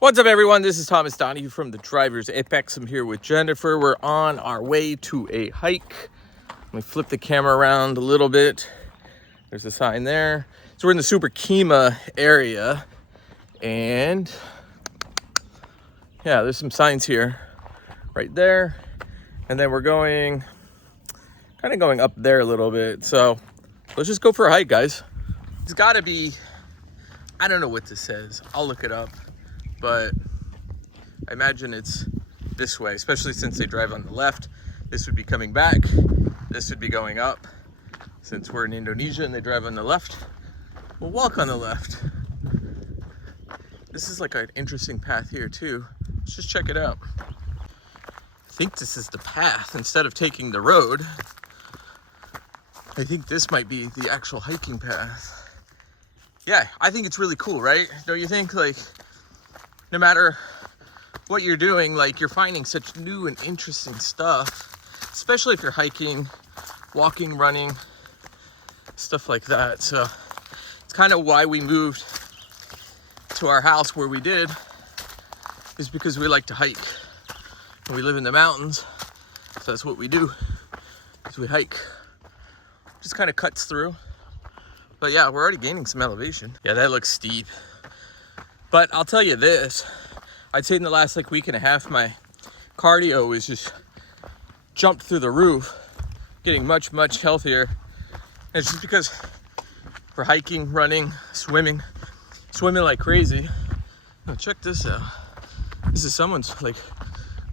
What's up, everyone? This is Thomas Donahue from the Driver's Apex. I'm here with Jennifer. We're on our way to a hike. Let me flip the camera around a little bit. There's a sign there. So we're in the Super Kima area, and yeah, there's some signs here, right there. And then we're kind of going up there a little bit. So let's just go for a hike, guys. It's gotta be, I don't know what this says. I'll look it up. But I imagine it's this way, especially since they drive on the left. This would be coming back. This would be going up. Since we're in Indonesia and they drive on the left, we'll walk on the left. This is like an interesting path here too. Let's just check it out. I think this is the path. Instead of taking the road, I think this might be the actual hiking path. Yeah, I think it's really cool, right? Don't you think? Like, no matter what you're doing, like, you're finding such new and interesting stuff, especially if you're hiking, walking, running, stuff like that. So it's kind of why we moved to our house where we did, is because we like to hike. And we live in the mountains, so that's what we do, is we hike. Just kind of cuts through. But yeah, we're already gaining some elevation. Yeah, that looks steep. But I'll tell you this, I'd say in the last like week and a half, my cardio is just jumped through the roof, getting much, much healthier. And it's just because for hiking, running, swimming like crazy. Oh, check this out. This is someone's like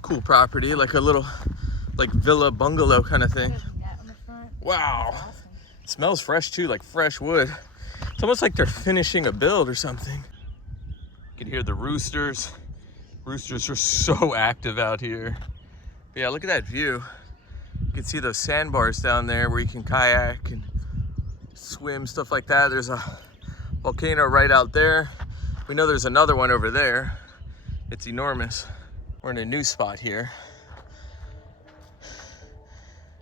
cool property, like a little like villa bungalow kind of thing. Wow. It smells fresh too, like fresh wood. It's almost like they're finishing a build or something. You can hear the roosters. Roosters are so active out here. But yeah, look at that view. You can see those sandbars down there where you can kayak and swim, stuff like that. There's a volcano right out there. We know there's another one over there. It's enormous. We're in a new spot here.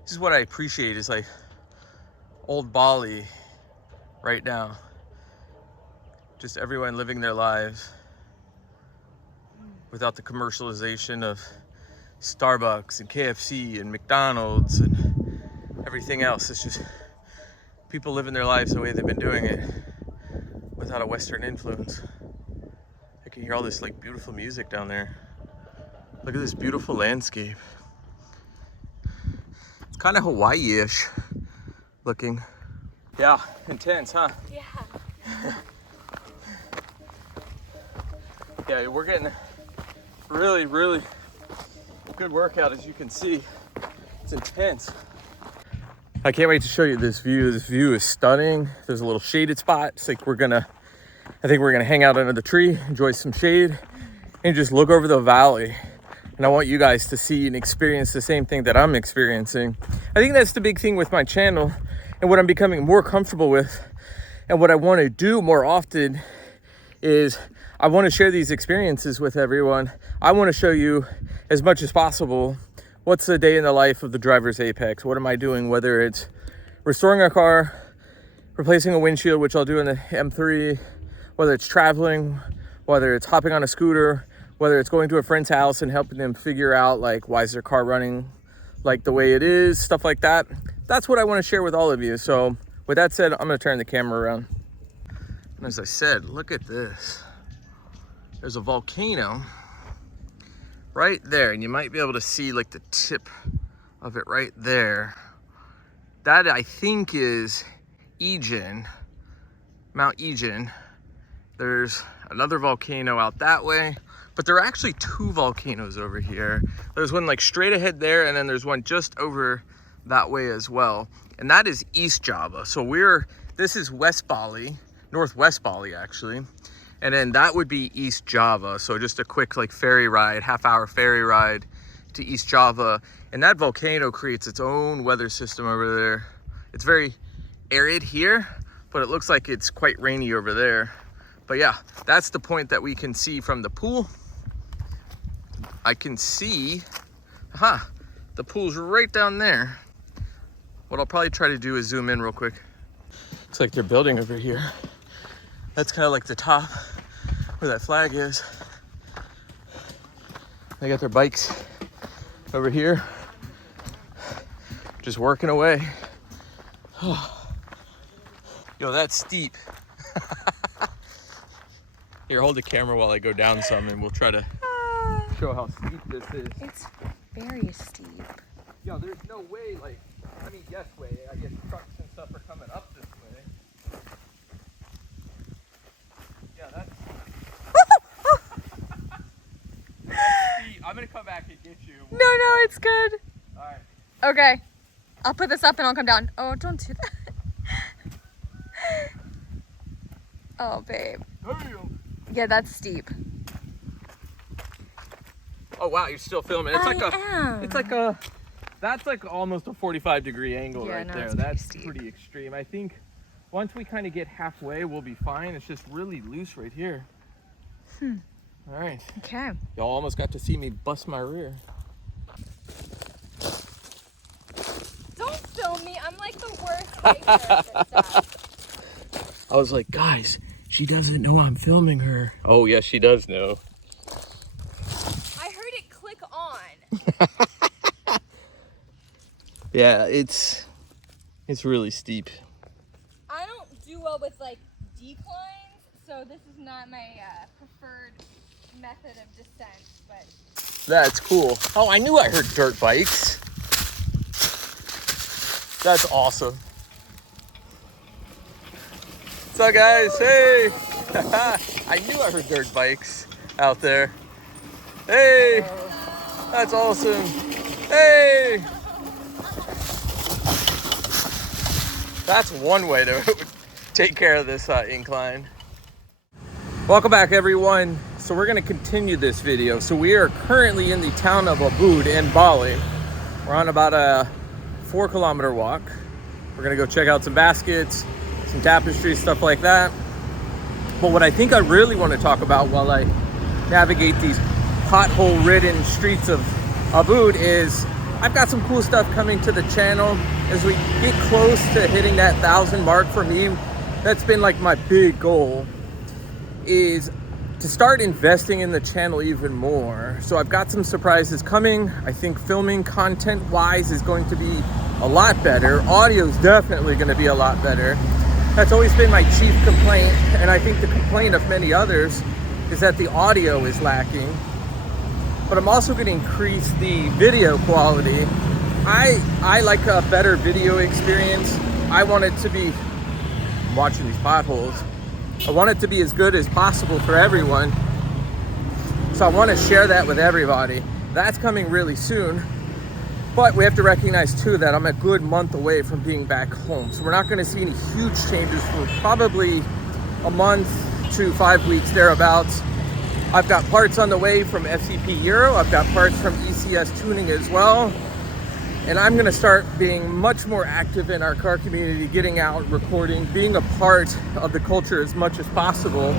This is what I appreciate, is like old Bali right now. Just everyone living their lives without the commercialization of Starbucks and KFC and McDonald's and everything else. It's just people living their lives the way they've been doing it without a Western influence. I can hear all this like beautiful music down there. Look at this beautiful landscape. It's kind of Hawaii-ish looking. Yeah, intense, huh? Yeah. Yeah, we're getting really, really good workout, as you can see. It's intense. I can't wait to show you this view. This view is stunning. There's a little shaded spot. It's like I think we're gonna hang out under the tree, enjoy some shade, and just look over the valley. And I want you guys to see and experience the same thing that I'm experiencing. I think that's the big thing with my channel, and what I'm becoming more comfortable with, and what I want to do more often is I want to share these experiences with everyone. I want to show you as much as possible what's the day in the life of the Driver's Apex. What am I doing, whether it's restoring a car, replacing a windshield, which I'll do in the M3, whether it's traveling, whether it's hopping on a scooter, whether it's going to a friend's house and helping them figure out like why is their car running like the way it is, stuff like that. That's what I want to share with all of you. So with that said, I'm going to turn the camera around. And as I said, look at this. There's a volcano right there, and you might be able to see like the tip of it right there. That I think is Egan, Mount Egan. There's another volcano out that way, but there are actually two volcanoes over here. There's one like straight ahead there, and then there's one just over that way as well. And that is East Java. So this is West Bali, Northwest Bali actually. And then that would be East Java. So just a quick like ferry ride, half-hour ferry ride to East Java. And that volcano creates its own weather system over there. It's very arid here, but it looks like it's quite rainy over there. But yeah, that's the point that we can see from the pool. I can see, the pool's right down there. What I'll probably try to do is zoom in real quick. Looks like they're building over here. That's kind of like the top where that flag is. They got their bikes over here, just working away. Yo, that's steep. Here, hold the camera while I go down some and we'll try to show how steep this is. It's very steep. Yo, there's no way, like, I mean, yes way, I guess trucks and stuff are coming up this way. Yeah, that's steep. I'm gonna come back and get you. No, it's good. All right. Okay. I'll put this up and I'll come down. Oh, don't do that. Oh, babe. Damn. Yeah, that's steep. Oh wow, you're still filming. It's that's like almost a 45-degree angle right no, there. it's That's steep. pretty extreme. I think once we kind of get halfway, we'll be fine. It's just really loose right here. All right. Okay. Y'all almost got to see me bust my rear. Don't film me. I'm like the worst biker at this stuff. I was like, guys, she doesn't know I'm filming her. Oh, yes, she does know. I heard it click on. Yeah, it's really steep. I don't do well with like declines, so this is not my preferred method of descent, but That's cool. Oh, I knew I heard dirt bikes. That's awesome. What's up, guys? Hey! I knew I heard dirt bikes out there. Hey! That's awesome. Hey! That's one way to take care of this incline. Welcome back, everyone. So we're gonna continue this video. So we are currently in the town of Ubud in Bali. We're on about a 4-kilometer walk. We're gonna go check out some baskets, some tapestry, stuff like that. But what I think I really want to talk about while I navigate these pothole-ridden streets of Ubud is I've got some cool stuff coming to the channel as we get close to hitting that 1,000 mark. For me, that's been like my big goal, is to start investing in the channel even more. So I've got some surprises coming. I think filming content wise is going to be a lot better. Audio is definitely going to be a lot better. That's always been my chief complaint, and I think the complaint of many others is that the audio is lacking. But I'm also going to increase the video quality. I like a better video experience. I want it to be, I'm watching these potholes, I want it to be as good as possible for everyone. So I want to share that with everybody. That's coming really soon. But we have to recognize too that I'm a good month away from being back home. So we're not going to see any huge changes for probably a month to 5 weeks thereabouts. I've got parts on the way from FCP Euro. I've got parts from ECS Tuning as well. And I'm going to start being much more active in our car community, getting out, recording, being a part of the culture as much as possible.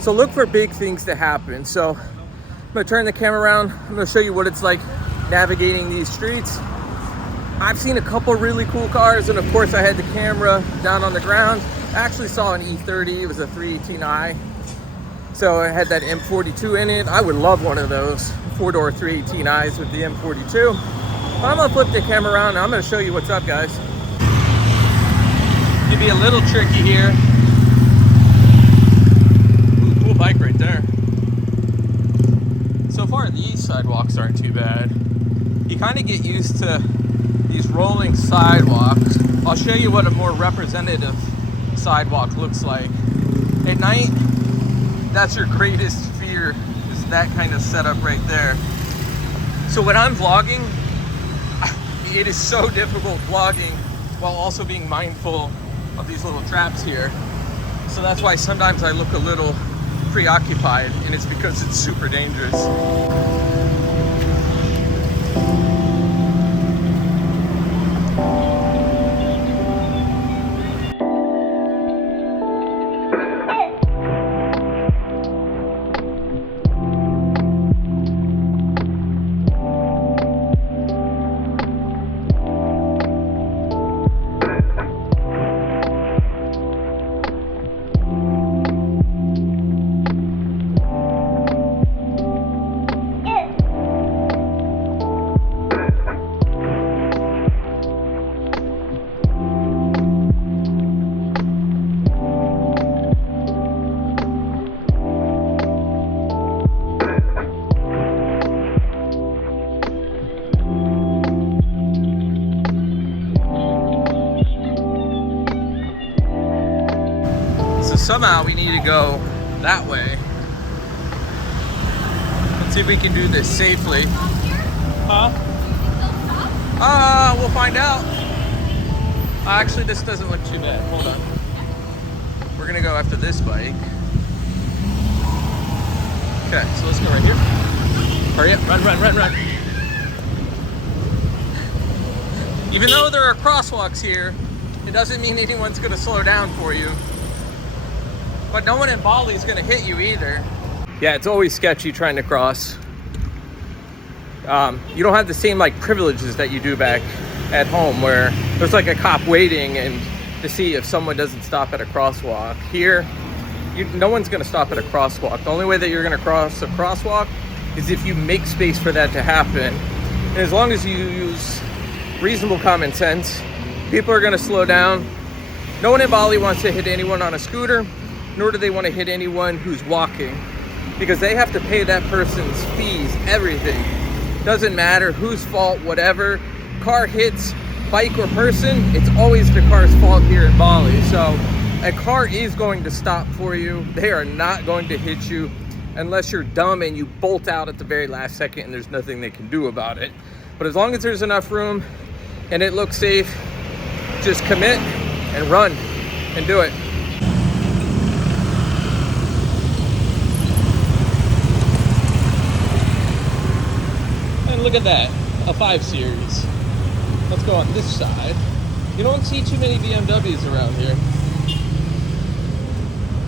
So look for big things to happen. So I'm going to turn the camera around. I'm going to show you what it's like navigating these streets. I've seen a couple really cool cars, and of course I had the camera down on the ground. I actually saw an E30. It was a 318i. So it had that M42 in it. I would love one of those 4-door 318i's with the M42. But I'm gonna flip the camera around and I'm gonna show you what's up, guys. It'd be a little tricky here. Ooh, cool bike right there. So far, these sidewalks aren't too bad. You kind of get used to these rolling sidewalks. I'll show you what a more representative sidewalk looks like. At night, that's your greatest fear, is that kind of setup right there. So when I'm vlogging, it is so difficult vlogging while also being mindful of these little traps here. So that's why sometimes I look a little preoccupied, and it's because it's super dangerous. somehow we need to go that way. Let's see if we can do this safely. Huh? We'll find out. Actually, this doesn't look too bad. Hold on. We're gonna go after this bike. Okay, so let's go right here. Hurry up, run, run, run, run. Even though there are crosswalks here, it doesn't mean anyone's gonna slow down for you. But no one in Bali is gonna hit you either. Yeah, it's always sketchy trying to cross. You don't have the same like privileges that you do back at home where there's like a cop waiting and to see if someone doesn't stop at a crosswalk. Here, no one's gonna stop at a crosswalk. The only way that you're gonna cross a crosswalk is if you make space for that to happen. And as long as you use reasonable common sense, people are gonna slow down. No one in Bali wants to hit anyone on a scooter, nor do they want to hit anyone who's walking, because they have to pay that person's fees, everything. Doesn't matter whose fault, whatever. Car hits bike or person, it's always the car's fault here in Bali. So a car is going to stop for you. They are not going to hit you unless you're dumb and you bolt out at the very last second and there's nothing they can do about it. But as long as there's enough room and it looks safe, just commit and run and do it. And look at that, a 5 Series. Let's go on this side. You don't see too many BMWs around here.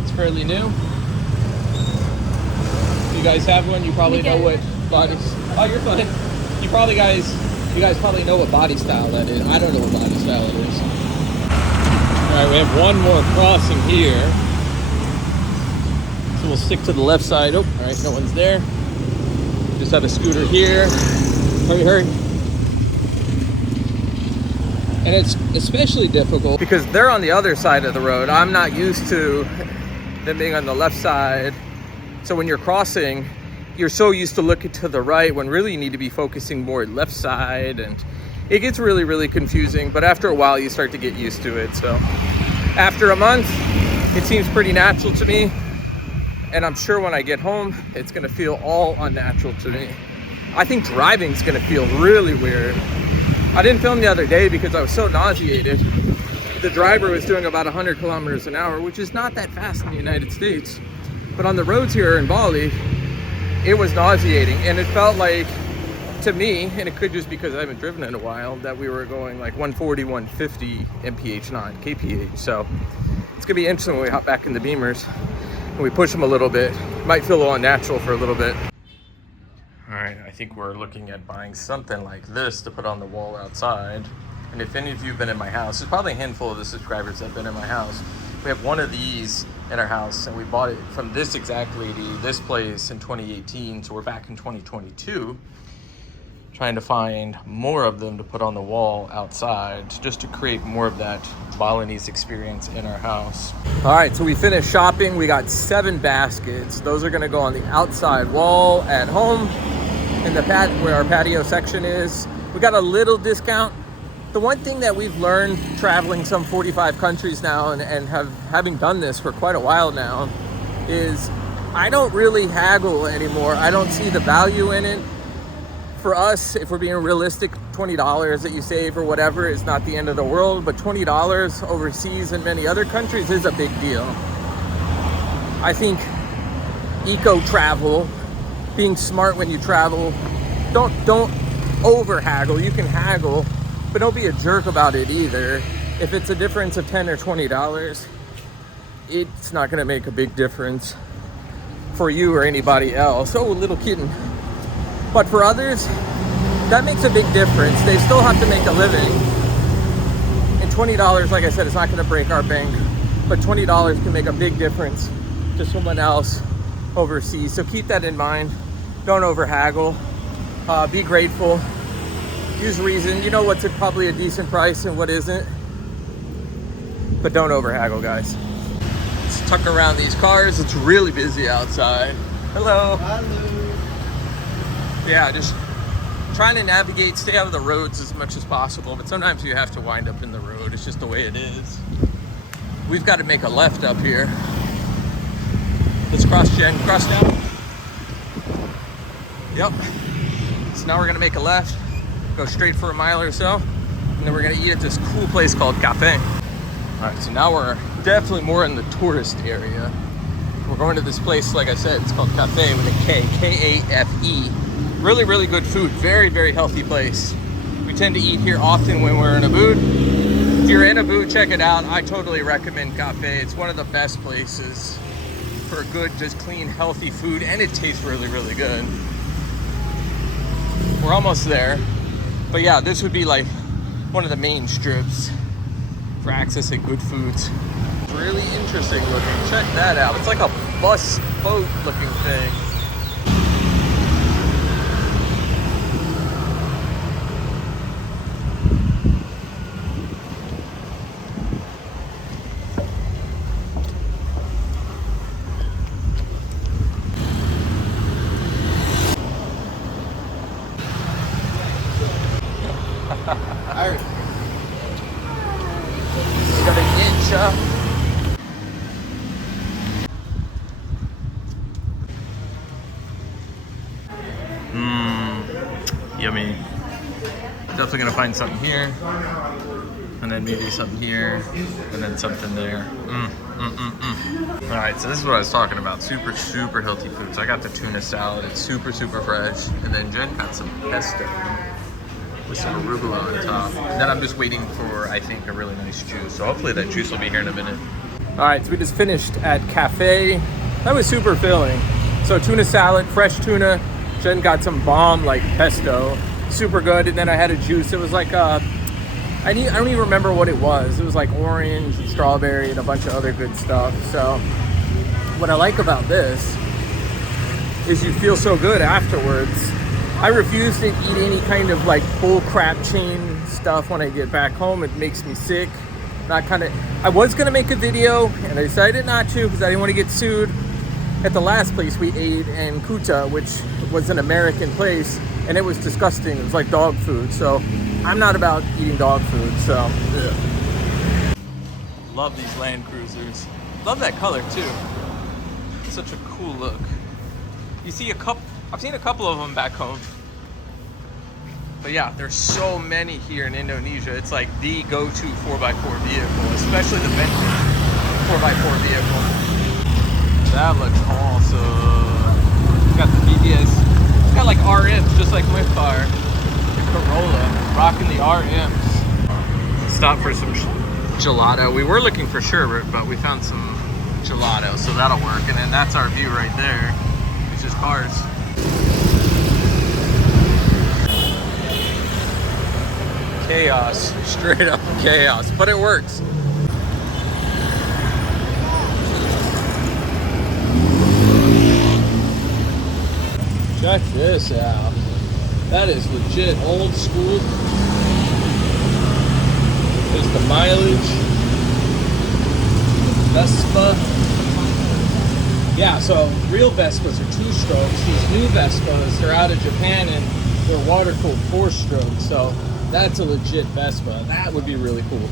It's fairly new. You guys have one, you probably know what bodies. Oh, you're fine. You guys probably know what body style that is. I don't know what body style it is. All right, we have one more crossing here. So we'll stick to the left side. Oh, all right, no one's there. Just have a scooter here. Hurry, hurry. And it's especially difficult because they're on the other side of the road. I'm not used to them being on the left side. So when you're crossing, you're so used to looking to the right when really you need to be focusing more left side, and it gets really, really confusing. But after a while, you start to get used to it. So after a month, it seems pretty natural to me. And I'm sure when I get home, it's gonna feel all unnatural to me. I think driving's gonna feel really weird. I didn't film the other day because I was so nauseated. The driver was doing about 100 kilometers an hour, which is not that fast in the United States. But on the roads here in Bali, it was nauseating. And it felt like, to me, and it could just because I haven't driven in a while, that we were going like 140, 150 mph, not kph. So it's gonna be interesting when we hop back in the Beamers and we push them a little bit. It might feel a little unnatural for a little bit. All right, I think we're looking at buying something like this to put on the wall outside. And if any of you have been in my house, there's probably a handful of the subscribers that have been in my house. We have one of these in our house, and we bought it from this exact lady, this place, in 2018. So we're back in 2022, trying to find more of them to put on the wall outside, just to create more of that Balinese experience in our house. All right, so we finished shopping. We got 7 baskets. Those are gonna go on the outside wall at home, in the where our patio section is. We got a little discount. The one thing that we've learned traveling some 45 countries now and having done this for quite a while now is I don't really haggle anymore. I don't see the value in it. For us, if we're being realistic, $20 that you save or whatever is not the end of the world, but $20 overseas in many other countries is a big deal. I think eco travel, being smart when you travel, don't over haggle. You can haggle, but don't be a jerk about it either. If it's a difference of $10 or $20, it's not gonna make a big difference for you or anybody else. Oh, little kitten. But for others, that makes a big difference. They still have to make a living. And $20, like I said, it's not gonna break our bank, but $20 can make a big difference to someone else overseas. So keep that in mind. Don't over haggle. Be grateful. Use reason. You know what's probably a decent price and what isn't. But don't over haggle, guys. Let's tuck around these cars. It's really busy outside. Hello. Hello. Yeah, just trying to navigate, stay out of the roads as much as possible. But sometimes you have to wind up in the road. It's just the way it is. We've got to make a left up here. Let's cross, Jen. Cross down. Yep. So now we're gonna make a left, go straight for a mile or so, and then we're gonna eat at this cool place called Cafe. All right, so now we're definitely more in the tourist area. We're going to this place, like I said, it's called Cafe with a K, K-A-F-E. Really, really good food. Very, very healthy place. We tend to eat here often when we're in Ubud. If you're in Ubud, check it out. I totally recommend Cafe. It's one of the best places for good, just clean, healthy food, and it tastes really, really good. We're almost there. But yeah, this would be like one of the main strips for accessing good foods. Really interesting looking. Check that out. It's like a bus boat looking thing. You got an inch up. Yummy. Definitely gonna find something here, and then maybe something here, and then something there. All right, so this is what I was talking about. Super, super healthy food. So I got the tuna salad. It's super, super fresh. And then Jen got some pesto with some arugula on top. And then I'm just waiting for, I think, a really nice juice. So hopefully that juice will be here in a minute. All right, so we just finished at Cafe. That was super filling. So tuna salad, fresh tuna. Jen got some bomb like pesto, super good. And then I had a juice. It was like I don't even remember what it was. It was like orange and strawberry and a bunch of other good stuff. So what I like about this is you feel so good afterwards. I refuse to eat any kind of like bull crap chain stuff when I get back home. It makes me sick. I was gonna make a video and I decided not to because I didn't want to get sued. At the last place we ate in Kuta, which was an American place, and it was disgusting. It was like dog food. So I'm not about eating dog food, so. Ugh. Love these Land Cruisers. Love that color too. Such a cool look. You see I've seen a couple of them back home. But yeah, there's so many here in Indonesia. It's like the go-to 4x4 vehicle, especially the vintage 4x4 vehicle. That looks awesome. It's got the BBS. It's got like RMs, just like my car. The Corolla, rocking the RMs. Stop for some gelato. We were looking for sherbet, but we found some gelato, so that'll work. And then that's our view right there. It's just cars. Chaos, straight up chaos, but it works. Check this out. That is legit old school. There's the mileage. Vespa. Yeah, so real Vespas are 2-strokes. These new Vespas, they're out of Japan and they're water-cooled 4-strokes. So that's a legit Vespa. That would be really cool.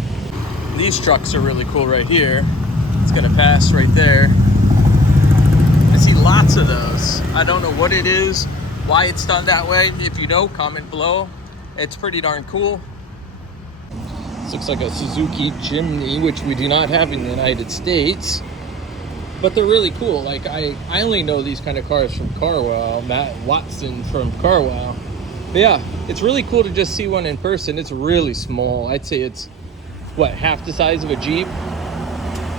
These trucks are really cool right here. It's gonna pass right there. I see lots of those. I don't know what it is, why it's done that way. If you know, comment below. It's pretty darn cool. This looks like a Suzuki Jimny, which we do not have in the United States. But they're really cool. Like I only know these kind of cars from CarWow. Matt Watson from CarWow. But yeah, it's really cool to just see one in person. It's really small. I'd say it's, what, half the size of a Jeep?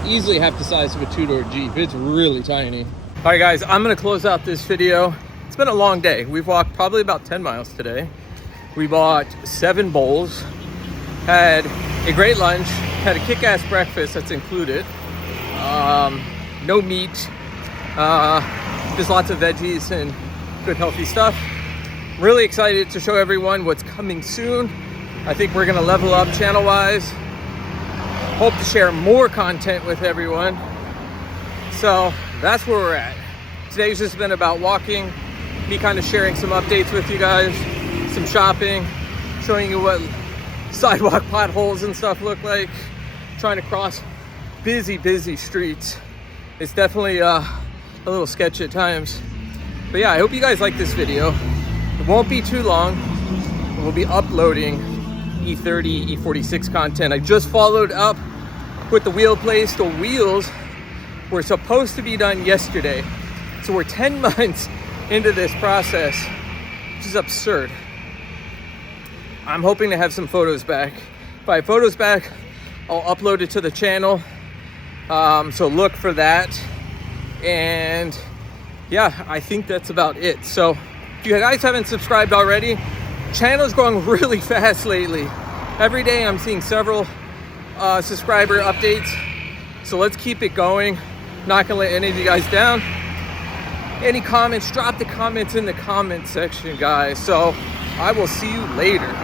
Easily half the size of a 2-door Jeep. It's really tiny. All right, guys, I'm gonna close out this video. It's been a long day. We've walked probably about 10 miles today. We bought 7 bowls, had a great lunch, had a kick-ass breakfast that's included. No meat, just lots of veggies and good healthy stuff. Really excited to show everyone what's coming soon. I think we're gonna level up channel-wise. Hope to share more content with everyone. So that's where we're at. Today's just been about walking, me kind of sharing some updates with you guys, some shopping, showing you what sidewalk potholes and stuff look like, trying to cross busy streets. It's definitely a little sketchy at times. But yeah, I hope you guys like this video. It won't be too long. We'll be uploading E30, E46 content. I just followed up with the wheel place. The wheels were supposed to be done yesterday. So we're 10 months into this process, which is absurd. I'm hoping to have some photos back. If I have photos back, I'll upload it to the channel. So look for that. And yeah, I think that's about it. So if you guys haven't subscribed already, channel's growing really fast lately. Every day I'm seeing several subscriber updates. So let's keep it going. Not gonna let any of you guys down. Any comments, drop the comments in the comment section, guys. So I will see you later.